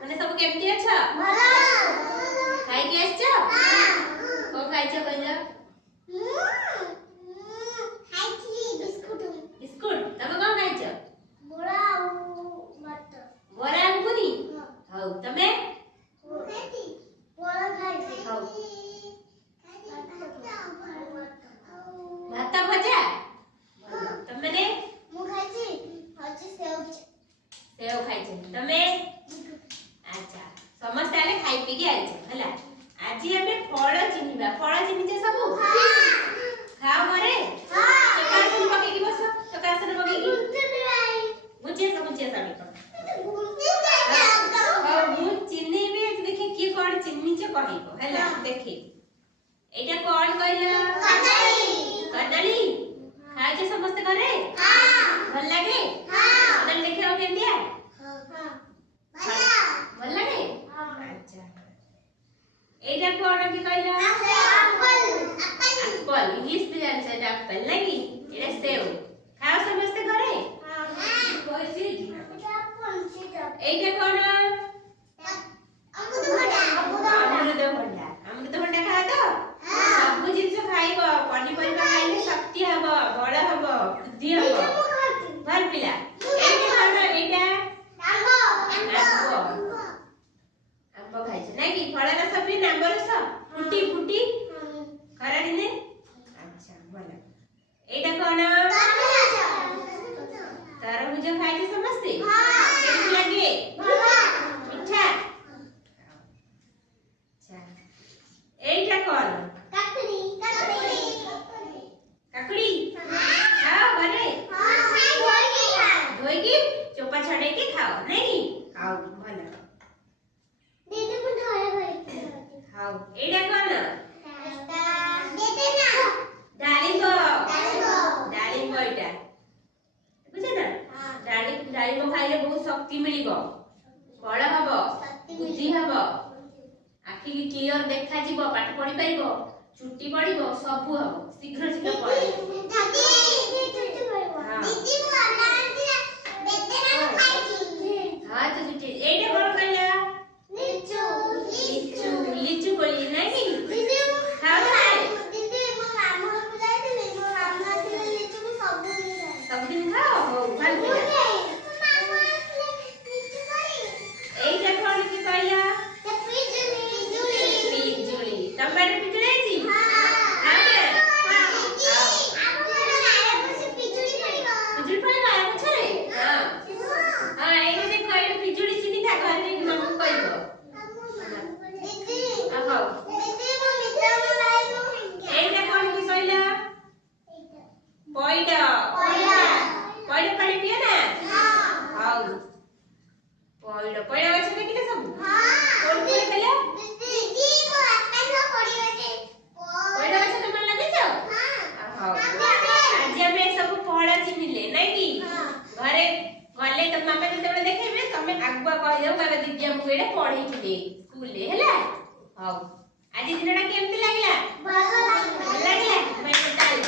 ମାନେ ସବୁ କେମିତି ଅଛ? ଖାଇକି ଆସିଛ? କଣ ଖାଇଛ କହିଲ? ବିସ୍କୁଟ। ତମେ କଣ ଖାଇଛ? ବରା ଆଉ ଘୁଗୁନି। ହଉ ତମେ? ଭାତ ଭଜା। ତମେ? सेव खाइछ तमे अच्छा समस्त आले खाइ पी के आइछ हला आज हमें फल चिनिबा फल चिनिछ सब खाओ घरे चकासन पके की बस चकासन पके की मुझे साडी हां मु चिन्नी भी देखि की कोन चिन्नी छ कहिबो हला देखि एटा कोन कहला कदली खाइछ समस्त घरे भल लागे कदली देखियो केंदिया भल लागे अच्छा एटा कोन की कहला एप्पल इंग्लिश भी जान से एप्पल लागी एटा सेव खाओ समस्त घरे कोइसी एटा कोन अमृत भंडा खा तो सब जिंस खाइबो पानी परिबा खाइले शक्ति हबो बड़ हबो बुद्धि हबो भल पिला एटा कोन एटा आंबो खाइछ नै कि फल रस भी आंबो रस फुटी फुटी खरा दिने अच्छा भल एटा कोन तरबूज खाइछ समस्ते केमन लागे मीठा अच्छा एटा कोन काकड़ी खाओ घरे धोई के चोपा छड़े के खाओ नहीं खाओ भल खाओ एटा कोन डालिम एटा बुझे ना डालिम खाइले बहुत शक्ति मिलिबो बड़ हबो बुद्धि हबो आखि की क्लियर देखा जीवो पाठ पढ़ी परिबो छुट्टी पड़िबो सब हबो शीघ्र शीघ्र पढ़ी हां तो छुट्टी एटा कोन कहला लिचू बोली नहीं खाओ सब दिन खाओ हो भल पिला एटा कोन की कहला पिजुली टमाटर पिजुली छी पिजुली पड़िबा पछरे हां हां एटा देखो एटा पिजुली चिनी था घरे मम्मी कहबो आहो एटा कोन की कहला पॉइंट पानी पियो ना हां पॉइंट गछ देखिले सब कोन कोन कहला पॉइंट गछ तुम लगे छ हां आज हमें सब फल चिनिले नै कि घरे गले तो मामा जते बळे देखेबे तमे आगुआ कह देउ बाबा दीदी हमको एटा पढैथिले स्कूल ले हला हां आज दिनटा केमती लागला भल लागला मैं ताली